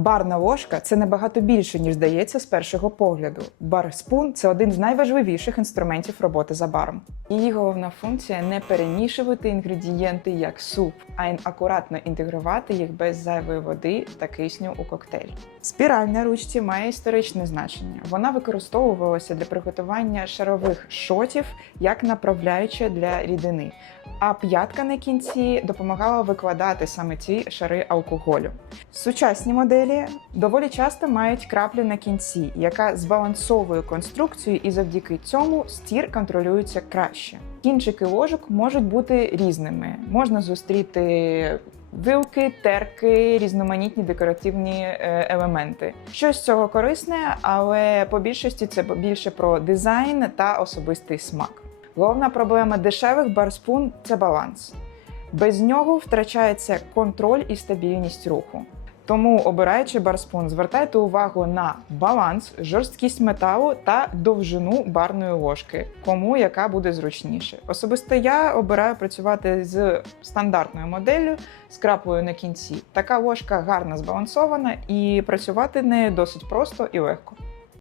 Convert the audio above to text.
Барна ложка це набагато більше, ніж здається з першого погляду. Бар-спун це один з найважливіших інструментів роботи за баром. Її головна функція не перемішувати інгредієнти як суп, а й акуратно інтегрувати їх без зайвої води та кисню у коктейль. Спіраль на ручці має історичне значення. Вона використовувалася для приготування шарових шотів як направляюча для рідини. А п'ятка на кінці допомагала викладати саме ці шари алкоголю. Сучасні моделі доволі часто мають краплю на кінці, яка збалансовує конструкцію, і завдяки цьому стір контролюється краще. Кінчики ложок можуть бути різними. Можна зустріти вилки, терки, різноманітні декоративні е, елементи. Щось з цього корисне, але по більшості це більше про дизайн та особистий смак. Головна проблема дешевих барспун це баланс. Без нього втрачається контроль і стабільність руху. Тому, обираючи барспун, звертайте увагу на баланс, жорсткість металу та довжину барної ложки, кому яка буде зручніше. Особисто я обираю працювати з стандартною моделлю з краплею на кінці. Така ложка гарно збалансована і працювати нею досить просто і легко.